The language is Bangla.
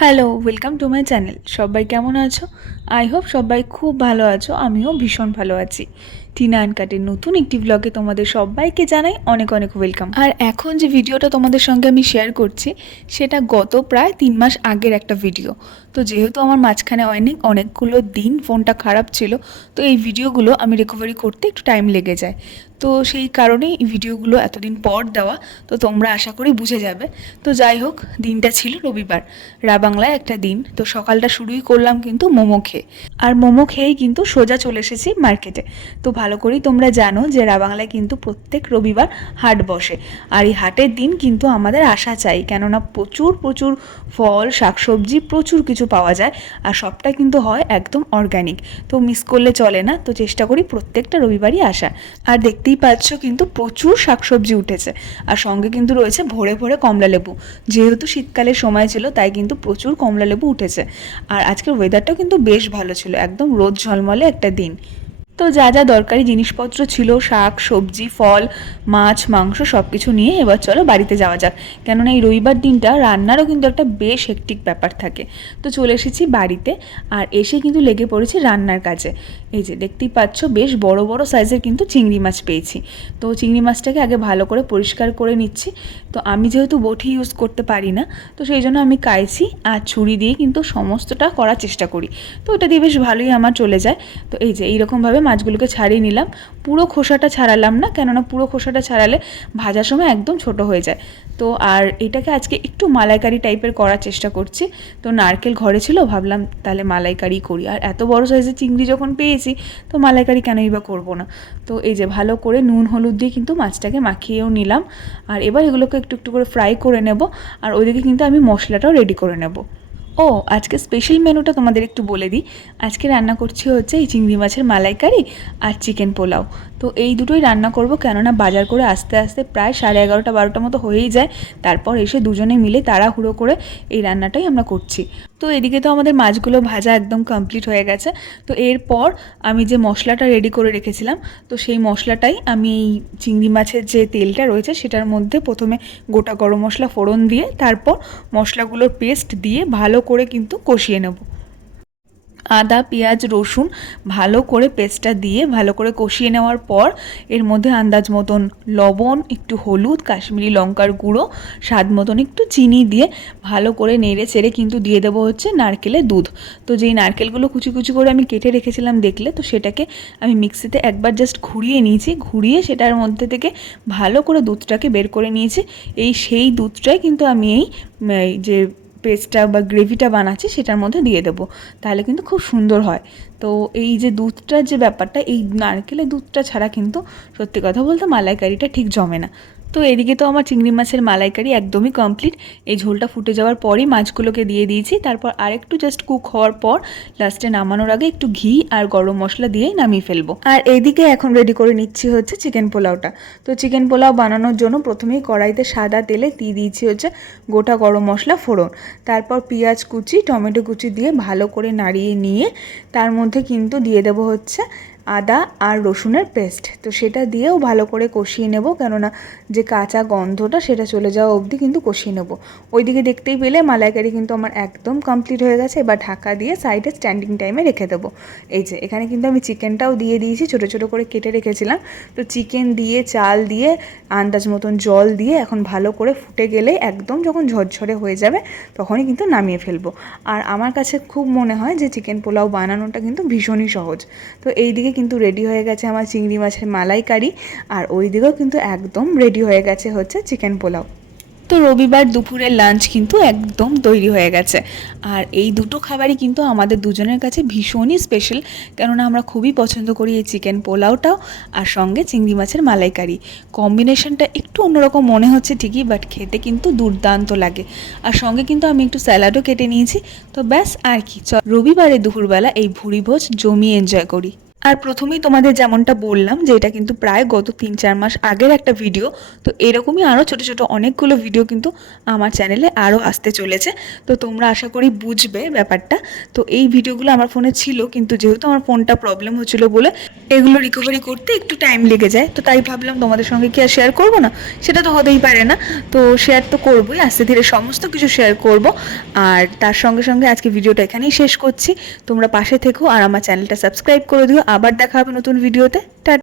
Hello welcome to my channel সবাই কেমন আছো? আই হোপ সবাই খুব ভালো আছো, আমিও ভীষণ ভালো আছি। টিনা আনকাটের নতুন একটি ব্লগে তোমাদের সবাইকে জানাই অনেক অনেক ওয়েলকাম আর এখন যে ভিডিওটা তোমাদের সঙ্গে আমি শেয়ার করছি, সেটা গত প্রায় তিন মাস আগের একটা ভিডিও তো যেহেতু আমার মাঝখানে অনেক অনেকগুলো দিন ফোনটা খারাপ ছিল, তো এই ভিডিওগুলো আমি রিকভারি করতে একটু টাইম লেগে যায়। তো সেই কারণেই এই ভিডিওগুলো এতদিন পর দেওয়া, তো তোমরা আশা করি বুঝে যাবে। তো যাই হোক, দিনটা ছিল রবিবার, রাবাংলায় একটা দিন, তো সকালটা শুরুই করলাম কিন্তু মোমো খেয়ে। আর মোমো খেয়েই কিন্তু সোজা চলে এসেছি মার্কেটে। তো ভালো করেই তোমরা জানো যে রাবাংলায় কিন্তু প্রত্যেক রবিবার হাট বসে। আর এই হাটের দিন কিন্তু আমাদের আসা চাই, কেননা প্রচুর প্রচুর ফল, শাকসবজি, প্রচুর কিছু পাওয়া যায়। আর সবটা কিন্তু হয় একদম অর্গ্যানিক তো মিস করলে চলে না, তো চেষ্টা করি প্রত্যেকটা রবিবারই আসা। আর দেখতেই পাচ্ছ কিন্তু প্রচুর শাকসবজি উঠেছে। আর সঙ্গে কিন্তু রয়েছে ভরে ভরে কমলা লেবু। যেহেতু শীতকালের সময় ছিল, তাই কিন্তু প্রচুর কমলা লেবু উঠেছে। আর আজকের ওয়েদারটাও কিন্তু বেশ ভালো ছিল, একদম রোদ ঝলমলে একটা দিন। তো যা যা দরকারি জিনিসপত্র ছিল, শাক, সবজি, ফল, মাছ, মাংস সব কিছু নিয়ে এবার চলো বাড়িতে যাওয়া যাক। কেননা এই রবিবার দিনটা রান্নারও কিন্তু একটা বেশ হেকটিক ব্যাপার থাকে। তো চলে এসেছি বাড়িতে আর এসে কিন্তু লেগে পড়েছি রান্নার কাজে। এই যে দেখতেই পাচ্ছ, বেশ বড় বড় সাইজের কিন্তু চিংড়ি মাছ পেয়েছি। তো চিংড়ি মাছটাকে আগে ভালো করে পরিষ্কার করে নিচ্ছি। তো আমি যেহেতু বটি ইউজ করতে পারি না, তো সেই জন্য আমি কাইছি আর ছুরি দিয়ে কিন্তু সমস্তটা করার চেষ্টা করি। তো ওটা দিয়ে বেশ ভালোই আমার চলে যায়। তো এই যে এইরকমভাবে মাছগুলোকে ছাড়িয়ে নিলাম। পুরো খোসাটা ছাড়ালাম না, কেননা পুরো খোসাটা ছাড়ালে ভাজার সময় একদম ছোট হয়ে যায়। তো আর এটাকে আজকে একটু মালাইকারি টাইপের করার চেষ্টা করছি। তো নারকেল ঘরে ছিল, ভাবলাম তাহলে মালাইকারি করি। আর এত বড় সাইজের চিংড়ি যখন পেয়েছি, তো মালাইকারি কেনই বা করব না? তো এই যে ভালো করে নুন, হলুদ দিয়ে কিন্তু মাছটাকে মাখিয়েও নিলাম। আর এবার এগুলোকে একটু একটু করে ফ্রাই করে নেব। আর ওইদিকে কিন্তু আমি মশলাটাও রেডি করে নেব। ও, আজকে স্পেশাল মেনুটা তোমাদের একটু বলে দিই। আজকে রান্না করছি হচ্ছে এই চিংড়ি মাছের মালাইকারি আর চিকেন পোলাও। তো এই দুটোই রান্না করব কেননা বাজার করে আস্তে আস্তে প্রায় সাড়ে এগারোটা বারোটা মতো হয়েই যায়। তারপর এসে দুজনে মিলে তাড়াহুড়ো করে এই রান্নাটাই আমরা করছি। তো এদিকে তো আমাদের মাছগুলো ভাজা একদম কমপ্লিট হয়ে গেছে। তো এরপর আমি যে মশলাটা রেডি করে রেখেছিলাম, তো সেই মশলাটাই আমি এই চিংড়ি মাছের যে তেলটা রয়েছে সেটার মধ্যে প্রথমে গোটা গরম মশলা ফোড়ন দিয়ে, তারপর মশলাগুলোর পেস্ট দিয়ে ভালো করে কিন্তু কষিয়ে নেব। আদা, পেঁয়াজ, রসুন ভালো করে পেস্টটা দিয়ে ভালো করে কষিয়ে নেওয়ার পর এর মধ্যে আন্দাজ মতন লবণ, একটু হলুদ, কাশ্মীরি লঙ্কার গুঁড়ো, স্বাদ মতন একটু চিনি দিয়ে ভালো করে নেড়ে চেড়ে কিন্তু দিয়ে দেবো হচ্ছে নারকেলের দুধ। তো যেই নারকেলগুলো কুচি কুচি করে আমি কেটে রেখেছিলাম দেখলে, তো সেটাকে আমি মিক্সিতে একবার জাস্ট ঘুরিয়ে নিয়েছি, ঘুরিয়ে সেটার মধ্যে থেকে ভালো করে দুধটাকে বের করে নিয়েছি। এই সেই দুধটাই কিন্তু আমি এই এই যে পেস্টটা বা গ্রেভিটা বানাচ্ছি সেটার মধ্যে দিয়ে দেবো। তাহলে কিন্তু খুব সুন্দর হয়। তো এই যে দুধটার যে ব্যাপারটা, এই নারকেলের দুধটা ছাড়া কিন্তু সত্যি কথা বলতে মালাইকারিটা ঠিক জমে না। তো এদিকে তো আমার চিংড়ি মাছের মালাইকারি একদমই কমপ্লিট এই ঝোলটা ফুটে যাওয়ার পরই মাছগুলোকে দিয়ে দিয়েছি। তারপর আরেকটু জাস্ট কুক হওয়ার পর লাস্টে নামানোর আগে একটু ঘি আর গরম মশলা দিয়েই নামিয়ে ফেলব। আর এদিকে এখন রেডি করে নিচ্ছি হচ্ছে চিকেন পোলাওটা। তো চিকেন পোলাও বানানোর জন্য প্রথমেই কড়াইতে সাদা তেলে দিয়ে দিয়েছি হচ্ছে গোটা গরম মশলা ফোড়ন। তারপর পেঁয়াজ কুচি, টমেটো কুচি দিয়ে ভালো করে নাড়িয়ে নিয়ে তার মধ্যে কিন্তু দিয়ে দেবো হচ্ছে আদা আর রসুনের পেস্ট। তো সেটা দিয়েও ভালো করে কষিয়ে নেব, কেননা যে কাঁচা গন্ধটা সেটা চলে যাওয়া অবধি কিন্তু কষিয়ে নেব। ওইদিকে দেখতেই পেলে মালাইকারি কিন্তু আমার একদম কমপ্লিট হয়ে গেছে, এবার ঢাকা দিয়ে সাইডে স্ট্যান্ডিং টাইমে রেখে দেবো। এই যে, এখানে কিন্তু আমি চিকেনটাও দিয়ে দিয়েছি, ছোটো ছোটো করে কেটে রেখেছিলাম। তো চিকেন দিয়ে, চাল দিয়ে, আন্দাজ মতন জল দিয়ে এখন ভালো করে ফুটে গেলে একদম যখন ঝরঝরে হয়ে যাবে তখনই কিন্তু নামিয়ে ফেলব। আর আমার কাছে খুব মনে হয় যে চিকেন পোলাও বানানোটা কিন্তু ভীষণই সহজ। তো এই দিকে কিন্তু রেডি হয়ে গেছে আমার চিংড়ি মাছের মালাইকারি। আর ওই দিকেও কিন্তু একদম রেডি হয়ে গেছে হচ্ছে চিকেন পোলাও। তো রবিবার দুপুরের লাঞ্চ কিন্তু একদম তৈরি হয়ে গেছে। আর এই দুটো খাবারই কিন্তু আমাদের দুজনের কাছে ভীষণই স্পেশাল কেননা আমরা খুবই পছন্দ করি এই চিকেন পোলাওটাও আর সঙ্গে চিংড়ি মাছের মালাইকারি। কম্বিনেশনটা একটু অন্যরকম মনে হচ্ছে ঠিকই বাট খেতে কিন্তু দুর্দান্ত লাগে। আর সঙ্গে কিন্তু আমি একটু স্যালাডও কেটে নিয়েছি। তো ব্যাস আর কি রবিবারে দুপুরবেলা এই ভুড়ি ভোজ জমিয়ে এনজয় করি। আর প্রথমেই তোমাদের যেমনটা বললাম যে এটা কিন্তু প্রায় গত তিন চার মাস আগের একটা ভিডিও তো এরকমই আরও ছোট ছোট অনেকগুলো ভিডিও কিন্তু আমার চ্যানেলে আরও আসতে চলেছে। তো তোমরা আশা করি বুঝবে ব্যাপারটা। তো এই ভিডিওগুলো আমার ফোনে ছিল, কিন্তু যেহেতু আমার ফোনটা প্রবলেম হচ্ছিল বলে এগুলো রিকভারি করতে একটু টাইম লেগে যায়। তো তাই ভাবলাম তোমাদের সঙ্গে কি আর শেয়ার করব না? সেটা তো হতেই পারে না। তো শেয়ার তো করবোই, আস্তে ধীরে সমস্ত কিছু শেয়ার করব। আর তার সঙ্গে সঙ্গে আজকে ভিডিওটা এখানেই শেষ করছি। তোমরা পাশে থেকো আর আমার চ্যানেলটা সাবস্ক্রাইব করে দিও। আবার দেখা হবে নতুন ভিডিওতে।